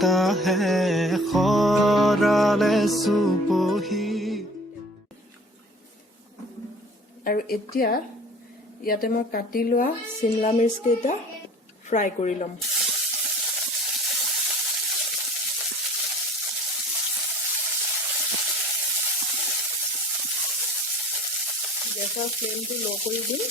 लगता है खराले सुबही। আৰু এতিয়া ইয়াতে মই কাটি লোৱা শিমলা মিৰ্চ কেইটা ফ্ৰাই কৰি লম। গেছৰ ফ্লেমটো ল' কৰি দিম।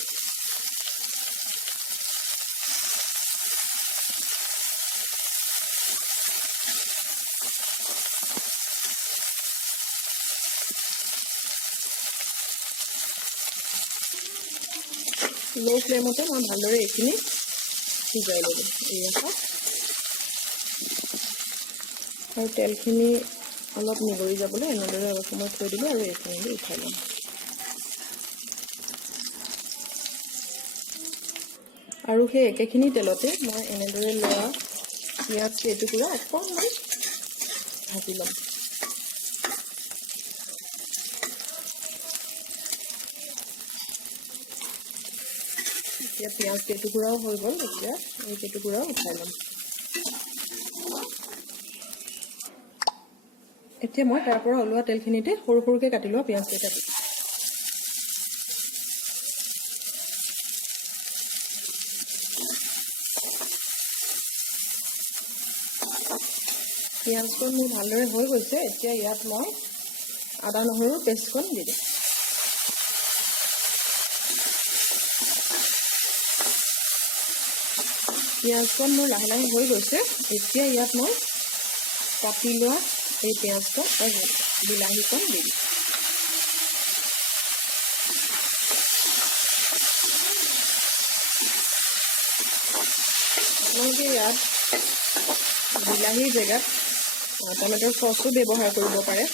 ল' ফ্লেমতে মই ভালদৰে এইখিনি সিজাই ল'লোঁ। এয়া চাওক, আৰু তেলখিনি অলপ নিগৰি যাবলৈ এনেদৰে অলপ সময় থৈ দিলোঁ আৰু এইখিনি উঠাই ল'ম। আৰু সেই একেখিনি তেলতে মই এনেদৰে লোৱা পিঁয়াজ কেইটুকুৰা অকণমান ভাজি ল'ম। এতিয়া পিঁয়াজ কেইটুকুৰাও হৈ গ'ল, এতিয়া এই কেইটুকুৰাও উঠাই ল'ম। এতিয়া মই তাৰ পৰা ওলোৱা তেলখিনিতে সৰু সৰুকৈ কাটি লোৱা পিঁয়াজ কেইটা দিম। পিঁয়াজকণ মোৰ ভালদৰে হৈ গৈছে। এতিয়া ইয়াত মই আদা নহৰুৰ পেষ্টকণ দি দিম। পিঁয়াজকণ মোৰ লাহে লাহে হৈ গৈছে। এতিয়া ইয়াত মই কাটি লোৱা এই পিঁয়াজকণ আৰু বিলাহীকণ দি দিম। আপোনালোকে ইয়াত বিলাহীৰ জেগাত টমেটৰ চচো ব্যৱহাৰ কৰিব পাৰে।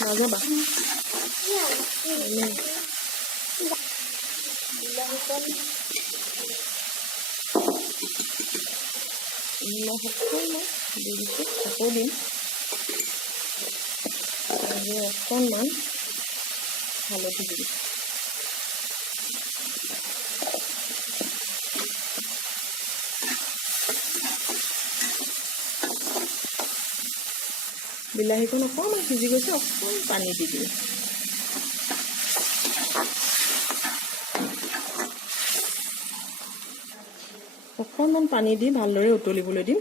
নাযাবা নিমখ অকণমান দি দিছোঁ, আকৌ দিম আৰু অকণমান হালধি দি দিম। বিলাহীকণ অকণমান সিজি গৈছে, অকণমান পানী দি দিম। অকণমান পানী দি ভালদৰে উতলিবলৈ দিম।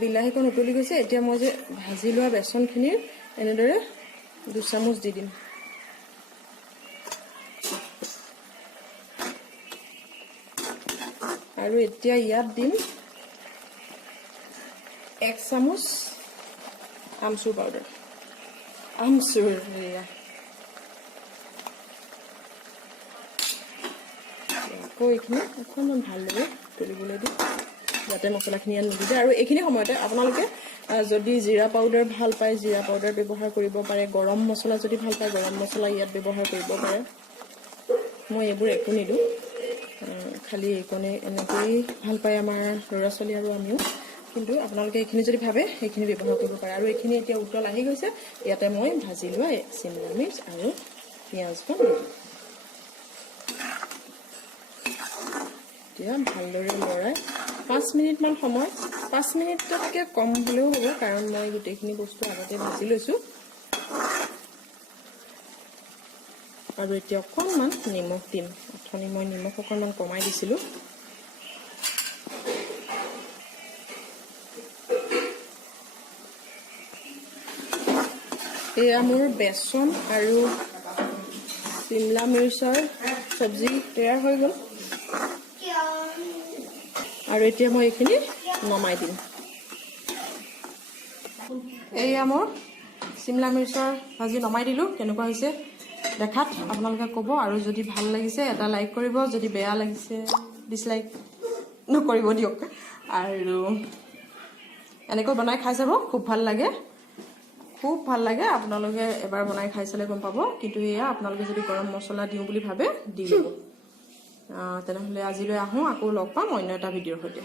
বিলাহীকণ উতলি গৈছে। এতিয়া মই যে ভাজি লোৱা বেচনখিনিৰ এনেদৰে 2 চামুচ দি দিম। আৰু এতিয়া ইয়াত দিম 1 চামুচ আমচুৰ পাউডাৰ। আমচুৰ আকৌ এইখিনি অকণমান ভালদৰে উতলিবলৈ দিম, যাতে মছলাখিনি ইয়াত নিদিয়ে। আৰু এইখিনি সময়তে আপোনালোকে যদি জিৰা পাউডাৰ ভাল পায় জিৰা পাউডাৰ ব্যৱহাৰ কৰিব পাৰে। গৰম মছলা যদি ভাল পায় গৰম মছলা ইয়াত ব্যৱহাৰ কৰিব পাৰে। মই এইবোৰ একো নিদিওঁ, খালি এইকণে এনেকৈয়ে ভাল পায় আমাৰ ল'ৰা ছোৱালী আৰু আমিও। কিন্তু আপোনালোকে এইখিনি যদি ভাবে সেইখিনি ব্যৱহাৰ কৰিব পাৰে। আৰু এইখিনি এতিয়া উতল আহি গৈছে। ইয়াতে মই ভাজি লোৱা শিমলা মিৰ্চ আৰু পিঁয়াজকণ দি দিম। এতিয়া ভালদৰে লৰাই 5 মিনিটমান সময়, 5 মিনিটতকৈ কম হ'লেও হ'ব, কাৰণ মই গোটেইখিনি বস্তু আগতে ভাজি লৈছোঁ। আৰু এতিয়া অকণমান নিমখ দিম। অথনি মই নিমখ অকণমান কমাই দিছিলোঁ। এয়া মোৰ বেচন আৰু শিমলা মিৰ্চৰ চব্জি তৈয়াৰ হৈ গ'ল। আৰু এতিয়া মই এইখিনি নমাই দিম। এয়া মোৰ শিমলা মিৰ্চৰ ভাজি নমাই দিলোঁ। কেনেকুৱা হৈছে দেখাত আপোনালোকে ক'ব। আৰু যদি ভাল লাগিছে এটা লাইক কৰিব, যদি বেয়া লাগিছে ডিছলাইক নকৰিব দিয়ক। আৰু এনেকৈ বনাই খাই চাব, খুব ভাল লাগে, খুব ভাল লাগে। আপোনালোকে এবাৰ বনাই খাই চালে গম পাব। কিন্তু এয়া আপোনালোকে যদি গৰম মছলা দিওঁ বুলি ভাবে দি ল'ব। তেনেহ'লে আজিলৈ আহোঁ, আকৌ লগ পাম অন্য এটা ভিডিঅ'ৰ সৈতে।